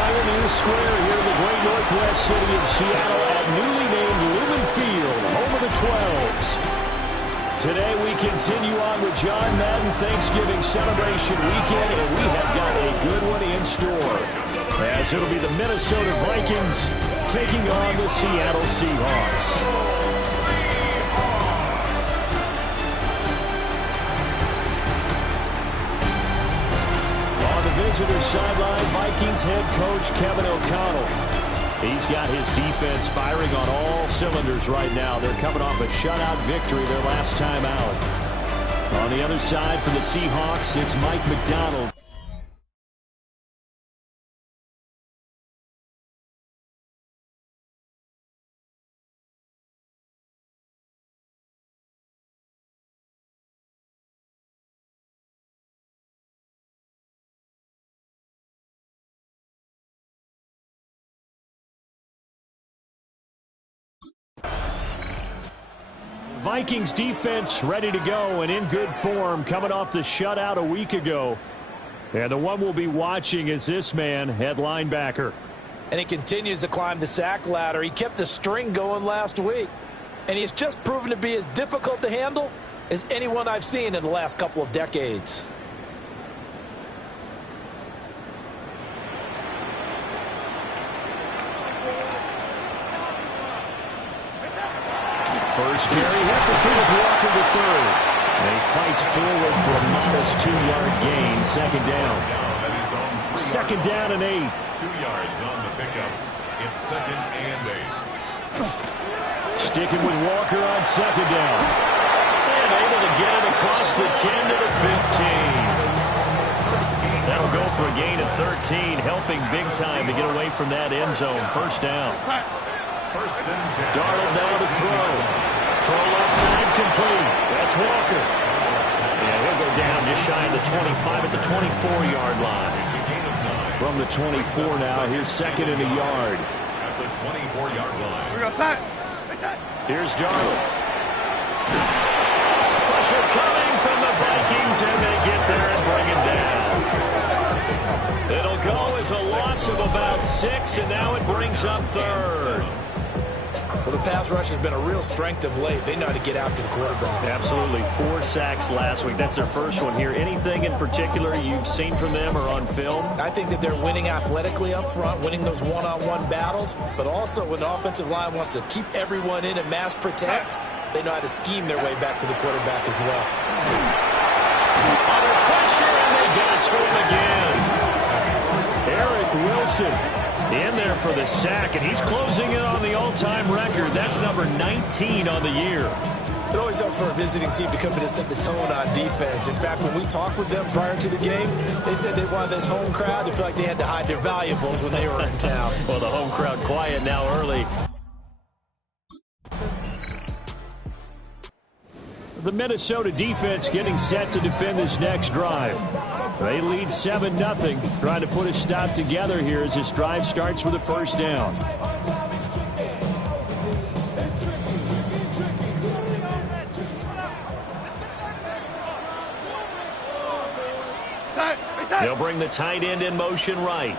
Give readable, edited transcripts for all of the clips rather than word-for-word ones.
Pioneer Square here in the great northwest city of Seattle at newly named Lumen Field, home of the 12s. Today we continue on with John Madden Thanksgiving celebration weekend, and we have got a good one in store, as it'll be the Minnesota Vikings taking on the Seattle Seahawks. Visitor sideline, Vikings head coach Kevin O'Connell. He's got his defense firing on all cylinders right now. They're coming off a shutout victory their last time out. On the other side for the Seahawks, it's Mike McDonald. Vikings defense ready to go and in good form coming off the shutout a week ago. And the one we'll be watching is this man at linebacker. And he continues to climb the sack ladder. He kept the string going last week. And he's just proven to be as difficult to handle as anyone I've seen in the last couple of decades. First carry here for Kenneth Walker to third. And he fights forward for a modest 2-yard gain. Second down. Second down and 8. 2 yards on the pickup. It's second and 8. Sticking with Walker on second down. And able to get it across the 10 to the 15. That'll go for a gain of 13, helping big time to get away from that end zone. First down. First and 10. Darnold now to throw. Throw left side complete. That's Walker. Yeah, he'll go down just shy of the 25 at the 24-yard line. From the 24 now, here's second and a yard. At the 24-yard line. Here's Darnold. Pressure coming from the Vikings, and they get there and bring him down. It'll go as a loss of about 6, and now it brings up third. Well, the pass rush has been a real strength of late. They know how to get after the quarterback. Absolutely. 4 sacks last week. That's their first one here. Anything in particular you've seen from them or on film? I think that they're winning athletically up front, winning those one-on-one battles, but also when the offensive line wants to keep everyone in and mass protect, they know how to scheme their way back to the quarterback as well. Under pressure, and they get it to him again. Eric Wilson in there for the sack, and he's closing in on the all-time record. That's number 19 on the year. It always helps for a visiting team to come in and set the tone on defense. In fact, when we talked with them prior to the game, they said they wanted this home crowd to feel like they had to hide their valuables when they were in town. Well, the home crowd quiet now early. The Minnesota defense getting set to defend this next drive. They lead 7-0, trying to put a stop together here as this drive starts with a first down. They'll bring the tight end in motion right.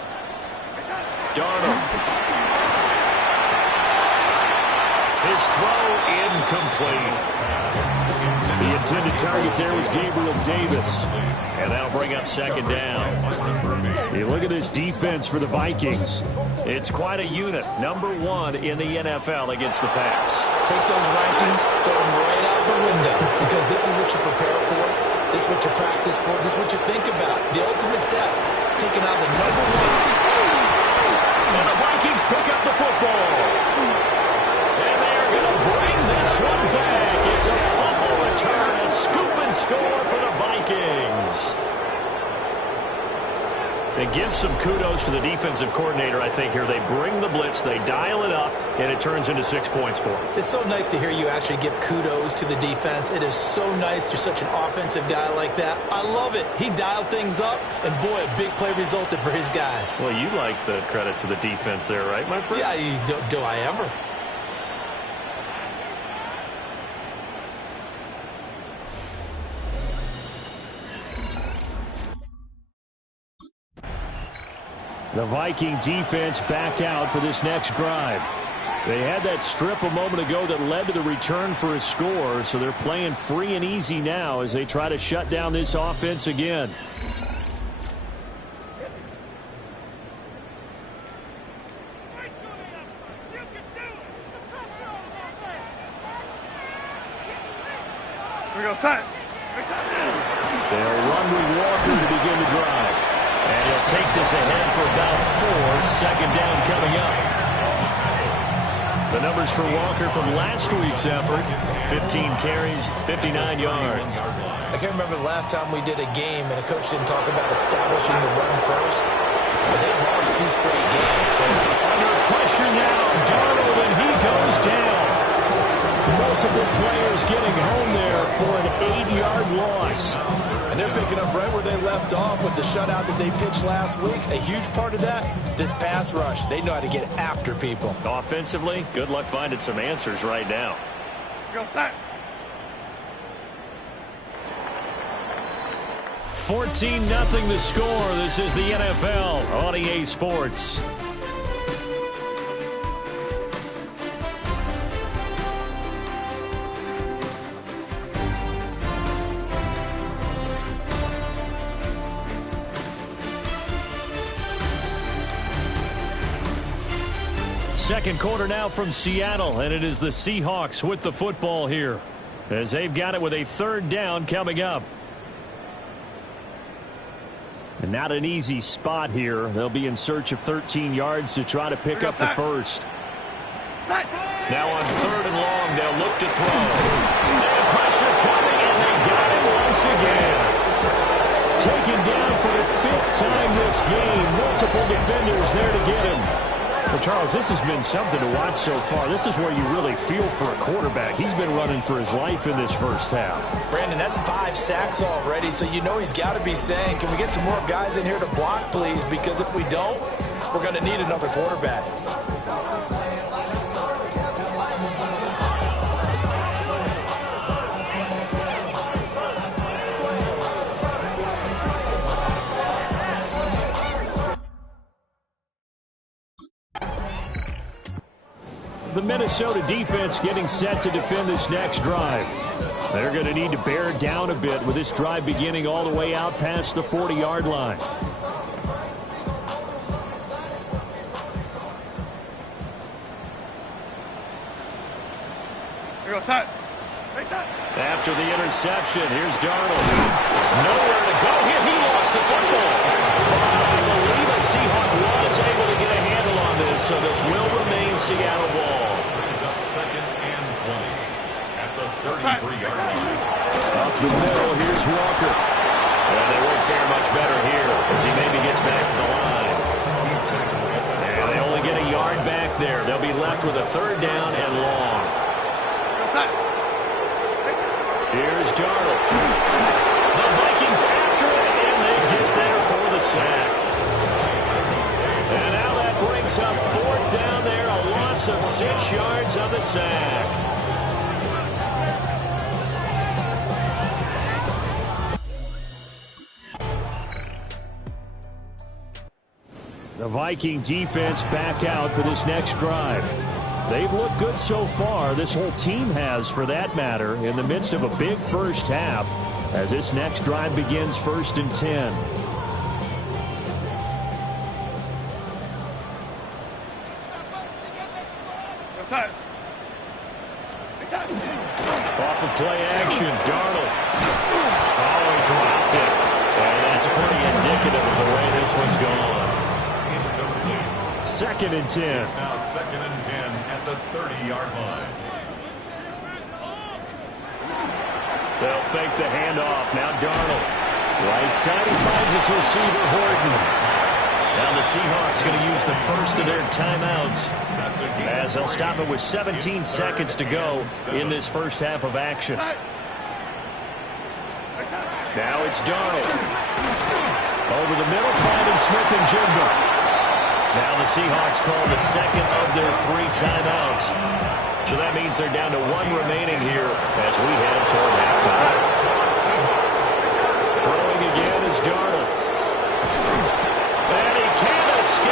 Darnold. His throw incomplete. The intended target there was Gabriel Davis. And that'll bring up second down. You look at this defense for the Vikings. It's quite a unit. Number 1 in the NFL against the pass. Take those rankings, throw them right out the window. Because this is what you prepare for. This is what you practice for. This is what you think about. The ultimate test. Taking out the number 1. And the Vikings pick up the football. And they're going to bring this one back. It's a fumble return, a scoop and score for the Vikings. They give some kudos to the defensive coordinator, I think, here. They bring the blitz, they dial it up, and it turns into 6 points for them. It's so nice to hear you actually give kudos to the defense. It is so nice. You're such an offensive guy like that. I love it. He dialed things up, and boy, a big play resulted for his guys. Well, you like the credit to the defense there, right, my friend? Yeah, do I ever? The Viking defense back out for this next drive. They had that strip a moment ago that led to the return for a score, so they're playing free and easy now as they try to shut down this offense again. We go set. They'll run with Walker to begin the drive. And he'll take this ahead for about 4. Second down coming up. The numbers for Walker from last week's effort: 15 carries, 59 yards. I can't remember the last time we did a game and a coach didn't talk about establishing the run first. But they've lost 2 straight games. So. Under pressure now, Darnold, and he goes down. Multiple players getting home there for an 8-yard loss. And they're picking up right where they left off with the shutout that they pitched last week. A huge part of that, this pass rush. They know how to get after people. Offensively, good luck finding some answers right now. Go set. 14-0 the score. This is the NFL on EA Sports. Second quarter now from Seattle, and it is the Seahawks with the football here as they've got it with a 3rd down coming up. And not an easy spot here. They'll be in search of 13 yards to try to pick up the first. Now on 3rd and long, they'll look to throw. And pressure coming, and they got him once again. Taken down for the 5th time this game. Multiple defenders there to get him. Well, Charles, this has been something to watch so far. This is where you really feel for a quarterback. He's been running for his life in this first half. Brandon, that's 5 sacks already, so you know he's got to be saying, can we get some more guys in here to block, please? Because if we don't, we're going to need another quarterback. The Minnesota defense getting set to defend this next drive. They're going to need to bear down a bit with this drive beginning all the way out past the 40-yard line. We go set. After the interception, here's Darnold. Nowhere to go here. He lost the football. I believe a Seahawk was able to get a handle on this, so this will remain Seattle ball. Brings up 2nd and 20 at the 33-yard line. Up the middle, here's Walker. And they won't fare much better here as he maybe gets back to the line. And they only get a yard back there. They'll be left with a 3rd down and long. Here's Darnold. The Vikings after it, and they get there for the sack. And now that brings up 4th down there, a loss of 6 yards on the sack. The Viking defense back out for this next drive. They've looked good so far. This whole team has, for that matter, in the midst of a big first half as this next drive begins 1st and 10. Off of play action, Darnold. Oh, he dropped it. And that's pretty indicative of the way this one's gone. 2nd and 10. It's now 2nd and 10 at the 30-yard line. They'll fake the handoff. Now Darnold. Right side, he finds his receiver, Horton. Now the Seahawks going to use the first of their timeouts as they'll stop it with 17 seconds to go in this first half of action. Now it's Darnold. Over the middle, finding Smith and Jigba. Now the Seahawks call the 2nd of their 3 timeouts. So that means they're down to 1 remaining here as we head toward halftime. Throwing again is Darnold. And he can't escape.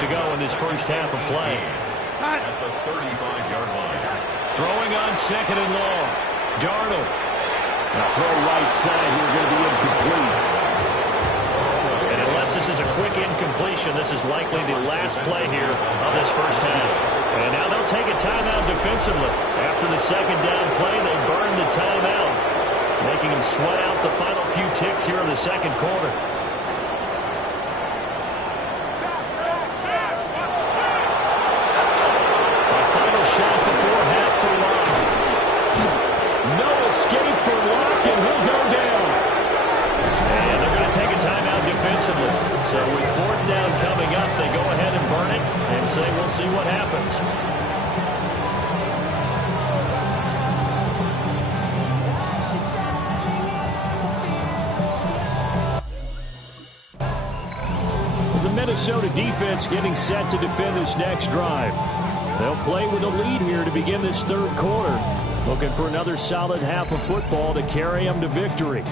to go in this first half of play. At the 35-yard line. Throwing on second and long. Darnold. A throw right side here, going to be incomplete. And unless this is a quick incompletion, this is likely the last play here of this first half. And now they'll take a timeout defensively. After the second down play, they burn the timeout, making them sweat out the final few ticks here in the second quarter. A final shot before half for Locke. No escape for Locke, and he'll go down. And they're going to take a timeout defensively. So with fourth down coming up, they go ahead and burn it and say we'll see what happens. The Minnesota defense getting set to defend this next drive. They'll play with a lead here to begin this third quarter. Looking for another solid half of football to carry them to victory.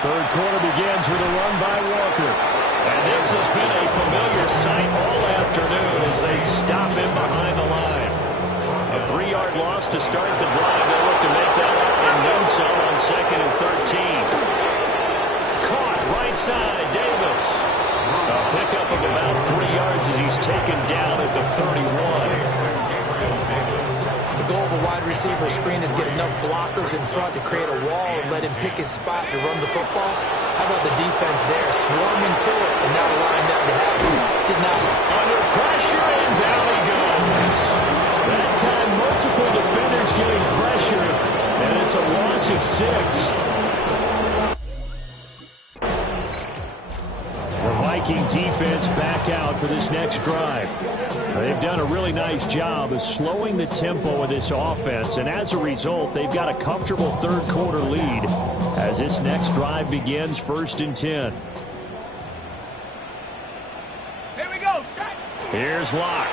Third quarter begins with a run by Walker. And this has been a familiar sight all afternoon as they stop him behind the line. A 3-yard loss to start the drive. They'll look to make that up and then some on second and 13. Caught right side, Davis. A pickup of about 3 yards as he's taken down at the 31. The goal of a wide receiver screen is get enough blockers in front to create a wall and let him pick his spot to run the football. How about the defense there, swarming to it and now allowing that to happen? Did not. Under pressure and down he goes. That time multiple defenders getting pressure, and it's a loss of 6. The Viking defense back out for this next drive. They've done a really nice job of slowing the tempo of this offense, and as a result, they've got a comfortable third quarter lead as this next drive begins, 1st and 10. Here we go. Shot. Here's Locke.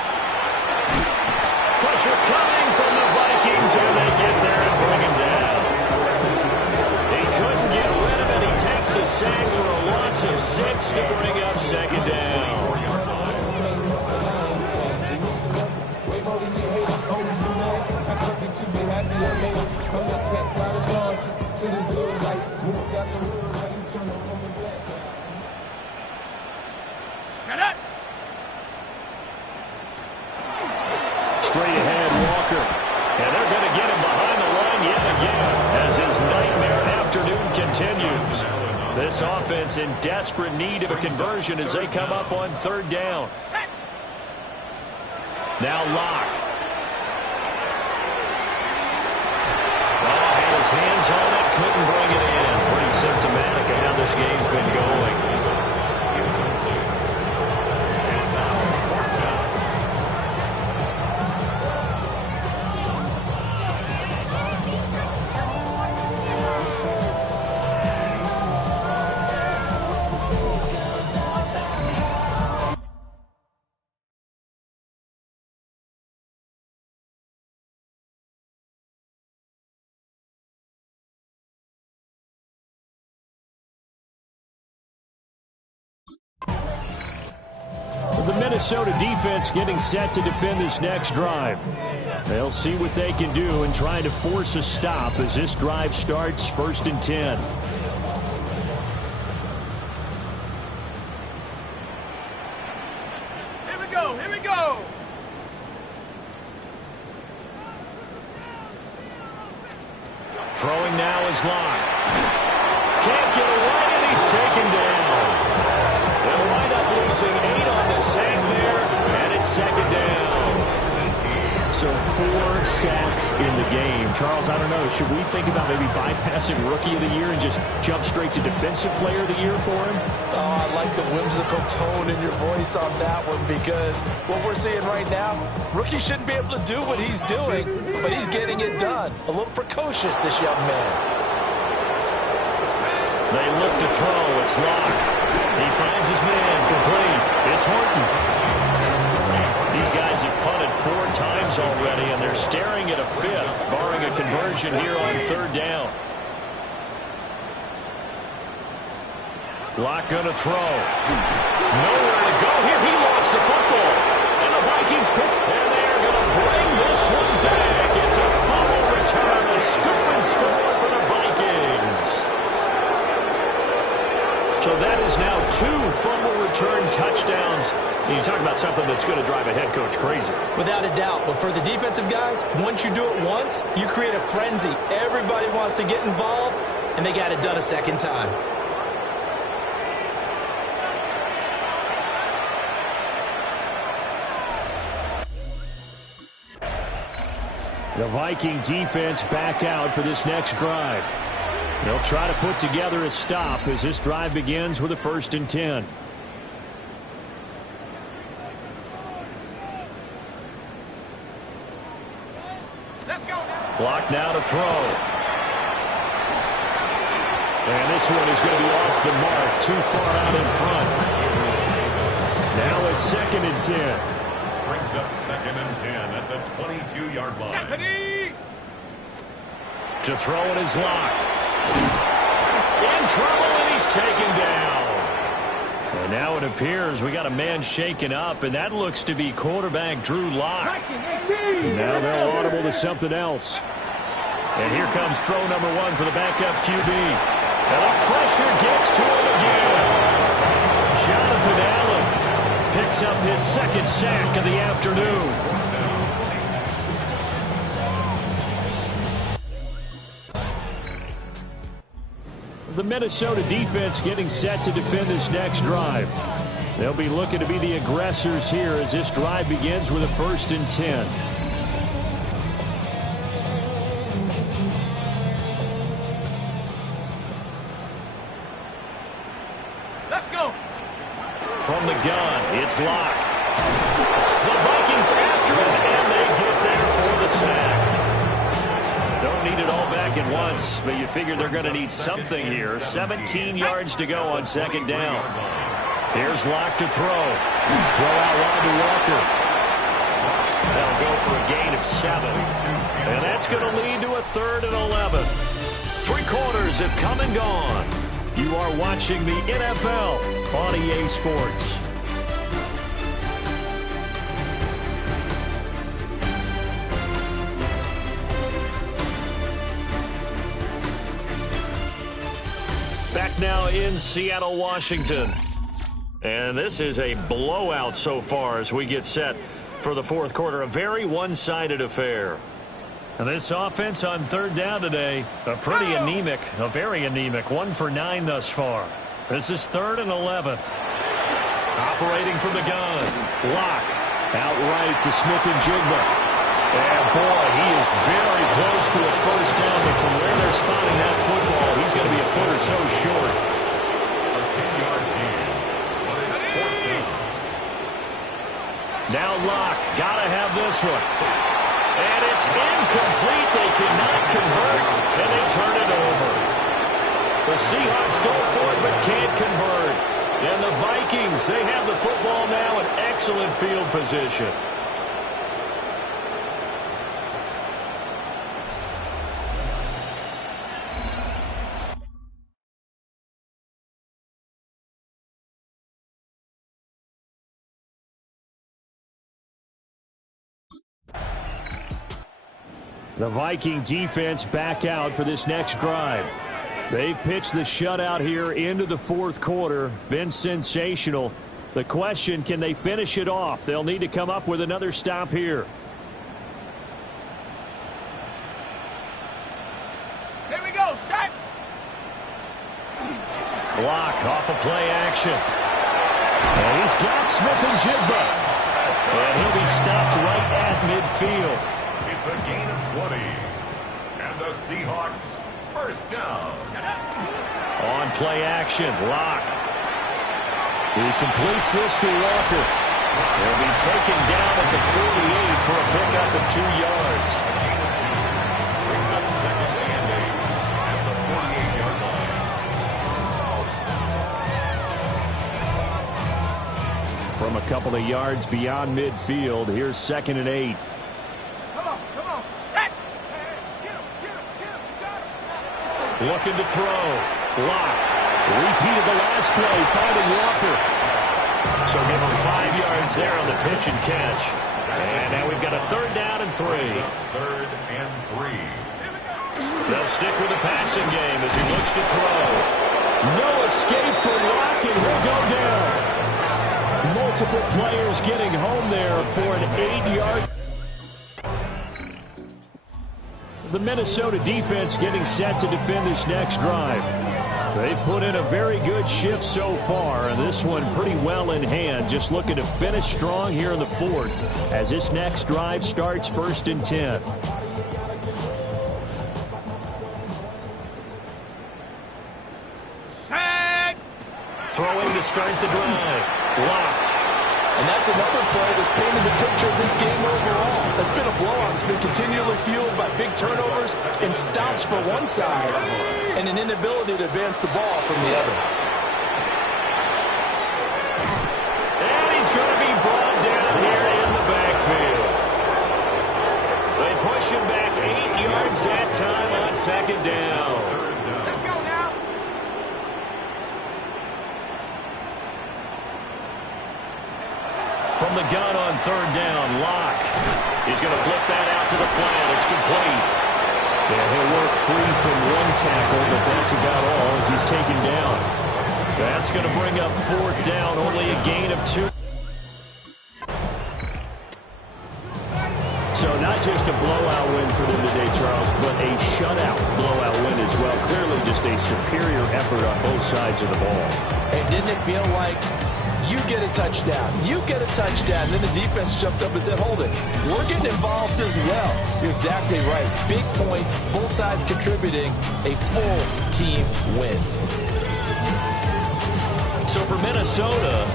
Pressure coming from the Vikings, and they get there and bring him down. He couldn't get rid of it. He takes a sack for a loss of 6 to bring up second down. Shut up. Straight ahead, Walker. And they're going to get him behind the line yet again as his nightmare afternoon continues. This offense in desperate need of a conversion as they come up on third down. Now Locke. Had his hands on it, couldn't bring it in. Pretty symptomatic of how this game's been going. The Minnesota defense getting set to defend this next drive. They'll see what they can do and try to force a stop as this drive starts, 1st and 10. Here we go. Here we go. Throwing now is Locke. Can't get away, and he's taken down. They'll wind up losing 8 on the sack there, and it's second down. So 4 sacks in the game. Charles, I don't know, should we think about maybe bypassing Rookie of the Year and just jump straight to Defensive Player of the Year for him? Oh, I like the whimsical tone in your voice on that one because what we're seeing right now, Rookie shouldn't be able to do what he's doing, but he's getting it done. A little precocious, this young man. They look to throw. It's Locke. He finds his man complete. It's Horton. These guys have punted 4 times already, and they're staring at a 5th, barring a conversion here on 3rd down. Locke going to throw. Nowhere to go here. He lost the football. And the Vikings pick. And they are going to bring this one back. It's a fumble return. A scoop and score for the Vikings. So that is now 2 fumble return touchdowns. And you talk about something that's going to drive a head coach crazy. Without a doubt. But for the defensive guys, once you do it once, you create a frenzy. Everybody wants to get involved, and they got it done a second time. The Viking defense back out for this next drive. They'll try to put together a stop as this drive begins with a 1st and 10. Let's go. Block now to throw. And this one is going to be off the mark, too far out in front. Now a 2nd and 10. Brings up 2nd and 10 at the 22-yard line. Stephanie! To throw it is Locke. In trouble, and he's taken down. And now it appears we got a man shaken up, and that looks to be quarterback Drew Locke. Now they'll audible to something else. And here comes throw number 1 for the backup QB. And the pressure gets to him again. Jonathan Allen picks up his 2nd sack of the afternoon. The Minnesota defense getting set to defend this next drive. They'll be looking to be the aggressors here as this drive begins with a 1st and 10. Let's go. From the gun, it's Locke. The Vikings after him, and they get there for the sack. Don't need it all back at once, but you figure they're going to need something here. 17 yards to go on 2nd down. Here's Locke to throw. Throw out wide to Walker. They'll go for a gain of 7. And that's going to lead to a 3rd and 11. 3 quarters have come and gone. You are watching the NFL on EA Sports. Back now in Seattle, Washington. And this is a blowout so far as we get set for the 4th quarter. A very one-sided affair. And this offense on 3rd down today, a very anemic. 1 for 9 thus far. This is 3rd and 11. Operating from the gun. Locke out right to Smith-Njigba. And boy, he is very close to a 1st down, but from where they're spotting that football, he's going to be a foot or so short. A 10-yard gain, but it's 4th down. Now Locke, got to have this one. And it's incomplete. They cannot convert, and they turn it over. The Seahawks go for it, but can't convert. And the Vikings, they have the football now in excellent field position. The Viking defense back out for this next drive. They've pitched the shutout here into the 4th quarter. Been sensational. The question, can they finish it off? They'll need to come up with another stop here. Here we go. Set. Locke off of play action. And he's got Smith-Njigba. And he'll be stopped right at midfield. It's a gain of 20. And the Seahawks, 1st down. On play action, Locke. He completes this to Walker. He'll be taken down at the 48 for a pickup of 2 yards. Brings up 2nd and 8 at the 48-yard line. from a couple of yards beyond midfield. Here's 2nd and 8. Come on, set. Looking to throw. Lock. Repeated the last play, finding Walker. So give him 5 yards there on the pitch and catch. And now we've got a 3rd down and 3. 3rd and 3. They'll stick with the passing game as he looks to throw. No escape for Lock, and he'll go down. Multiple players getting home there for an 8-yard. The Minnesota defense getting set to defend this next drive. They put in a very good shift so far, and this one pretty well in hand. Just looking to finish strong here in the 4th as this next drive starts 1st and 10. Set. Throwing to start the drive. Lock. And that's another play that's painted the picture of this game overall. It's been a blowout. It's been continually fueled by big turnovers and stops for one side and an inability to advance the ball from the other. And he's going to be brought down here in the backfield. They push him back 8 yards that time on 2nd down. Let's go now. From the gun on 3rd down, Lock. He's going to flip that out to the flat. It's complete. Yeah, he'll work free from one tackle, but that's about all as he's taken down. That's going to bring up 4th down, only a gain of 2. So not just a blowout win for them today, Charles, but a shutout blowout win as well. Clearly just a superior effort on both sides of the ball. And didn't it feel like you get a touchdown, you get a touchdown, and then the defense jumped up and said, hold it. We're getting involved as well. You're exactly right. Big points, both sides contributing, a full team win. So for Minnesota,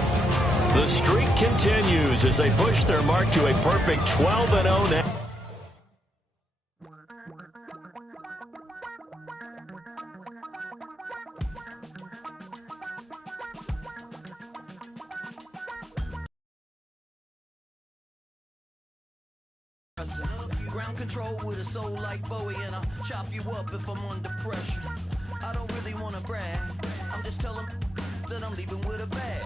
the streak continues as they push their mark to a perfect 12-0 now. Ground control with a soul like Bowie, and I'll chop you up if I'm under pressure. I don't really want to brag, I'm just telling that I'm leaving with a bag.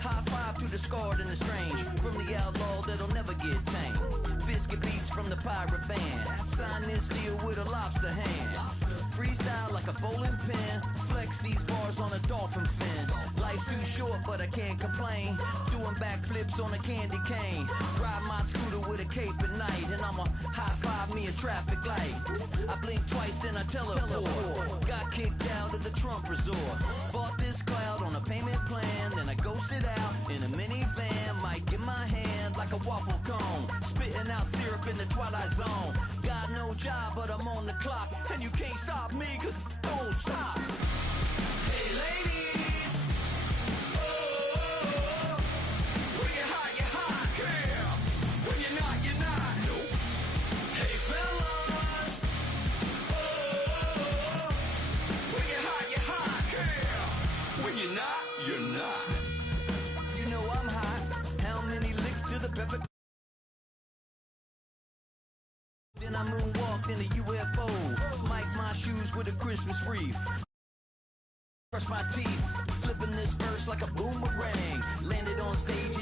High five to the scarred and the strange, from the outlaw that'll never get tamed. Biscuit beats from the pirate band, sign this deal with a lobster hand. Freestyle like a bowling pin, flex these bars on a dolphin fin. Life's too short but I can't complain, doing backflips on a candy cane. Ride my scooter with a cape at night, and I'ma high five me a traffic light. I blink twice then I teleport, got kicked out of the Trump resort. Bought this cloud on a payment plan, then I ghosted out in a minivan. Mic in my hand like a waffle cone, spitting out syrup in the twilight zone. Got no job but I'm on the clock, and you can't stop me cause don't stop. Hey ladies, oh, when you're hot, girl. When you're not, nope. Hey fellas, oh, when you're hot, girl. When you're not. You know I'm hot. How many licks to the pepper? Then I moonwalked in a UFO. Mic my shoes with a Christmas wreath. Brush my teeth, flipping this verse like a boomerang. Landed on stage.